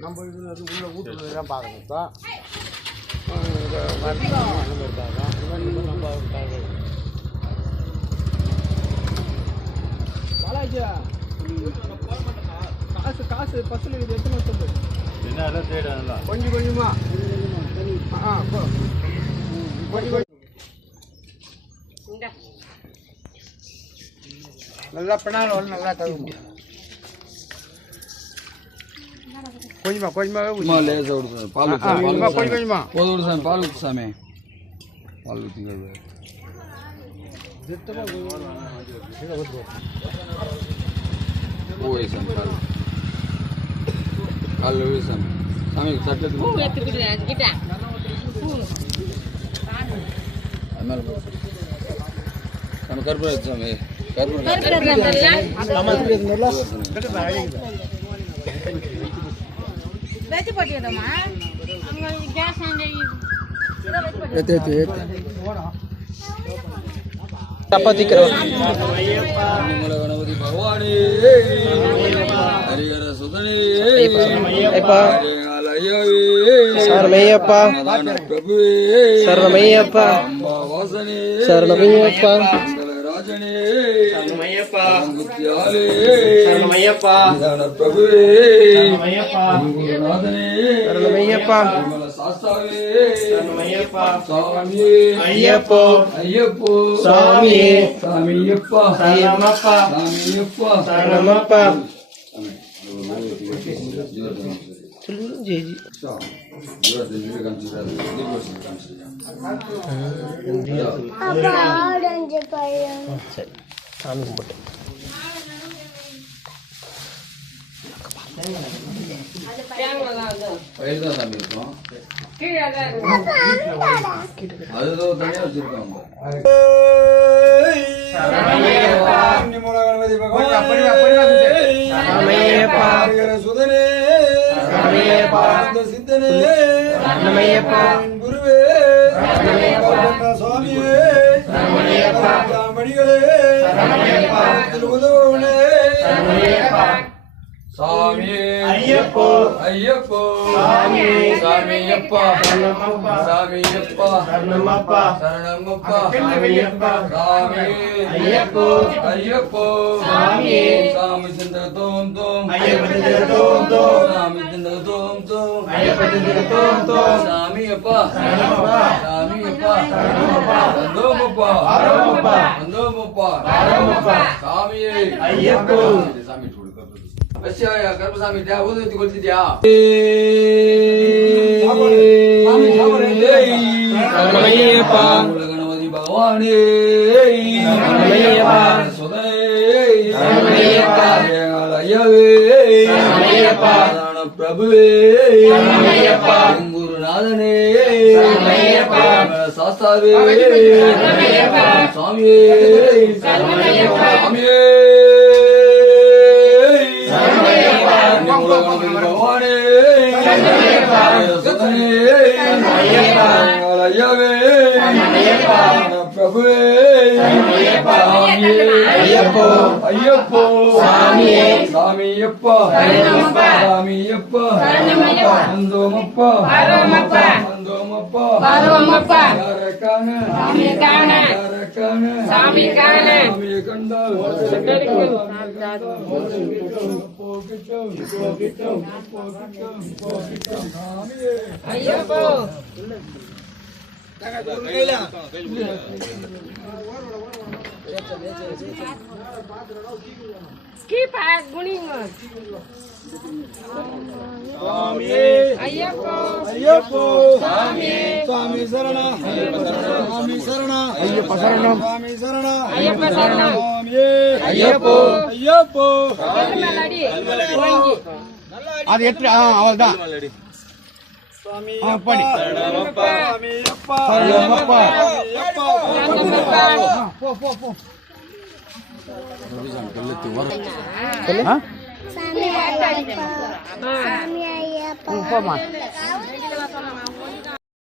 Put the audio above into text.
நம்ம இது உள்ள வீட்டுல தான் பார்க்கணும் இப்போ காசு காசு பஸ்ஸில் இது எத்தனை வருஷம் என்ன தேடல கொஞ்சம் கொஞ்சமா நல்லா பின்னாலும் நல்லா கழுவுமா கொஞ்சமா கொஞ்சமா லேசா விடுங்க பால் கொஞ்சமா கொஞ்சமா போது விடு சாமி பால் ஊத்து சாமி பால் ஊத்திங்க ஜெத்தமா ஓய் சாமி கால் விடு சாமி சாமி சட்டத்து பூ எடுத்துக்கிட்டு கிட்ட பூ அம்மா நம்ம கர்பூர சாமி வெச்சு போட்டியதமா அங்க கேஸ் ஏத்து ஏத்து ஏத்து சப்பாத்தி கரோ மங்கள கணபதி பகவானே ஹரிஹர சுதனே ஐப்பா சரணமையப்பா பிரபுவே சரணமையப்பா அம்மா வாசனே சரணமையப்பா ராஜனே சரணமையப்பா குத்தியாலே சரணமையப்பா நிதான பிரபுவே சரணமையப்பா குருநாதனே சரணமையப்பா விமல சாஸ்தாவே சரணமையப்பா சாமியே ஐயப்போ ஐயப்போ சாமியே சாமியப்பா சரணமப்பா சாமியப்பா சரணமப்பா ஜெயஜி சாமி கும்பிட்டு வயல்தான் சாமி இருக்கும் அதுதான் தனியா வச்சிருக்காங்க சுதனே சித்தனே குருவே சுவாமியே மணிகளே உதவனே சாமியே ஐயப்போ ஐயப்போ சாமியே சாமியப்பா சரணமப்பா சாமியப்பா சரணமப்பா சரணமப்பா சாமியப்பா சாமியே ஐயப்போ ஐயப்போ சாமியே சாமி சிந்தர தோம் தோம் ஐயப்ப சிந்தர தோம் தோம் சாமி சிந்தர தோம் தோம் ஐயப்ப சிந்தர தோம் தோம் சாமியப்பா சரணமப்பா சாமியப்பா சரணமப்பா வந்தோமப்பா அரமப்பா வந்தோமப்பா அரமப்பா சாமியே ஐயப்போ சாமி அஷ்யாயா கர்மசாமி டா ஊதுவத்தி கொளுத்திட்டியா சாமி சாமரே சரணமையப்பா கணபதி பகவானே சரணமையப்பா சுதனே சரணமையப்பா ஐயவே சரணமையப்பா பிரபுவே சரணமையப்பா குருநாதனே சரணமையப்பா சாஸ்தாவே சரணமையப்பா சாமியே சரணமையப்பா சாமியே பகவானே பிரபுவே ஐயப்போ ஐயப்போ சாமியே சாமியப்பா சாமியப்பா வந்தோமப்பா வந்தோமப்பா வந்தோமப்பா யாரக்கான சாமிக்கான யாரக்கான சாமிக்கான சாமியை கண்டால் ஐயப்போ சுவாமி சரண சுவாமி சரண ஐயப்ப சரணம் சுவாமி சரண ஐயப்ப சரணம் ஐயப்போ ஐயப்போ அது எட்டு அவள்தான் படி சரணமப்பா சரணமப்பா போ போ போ சாமி ஐயப்பா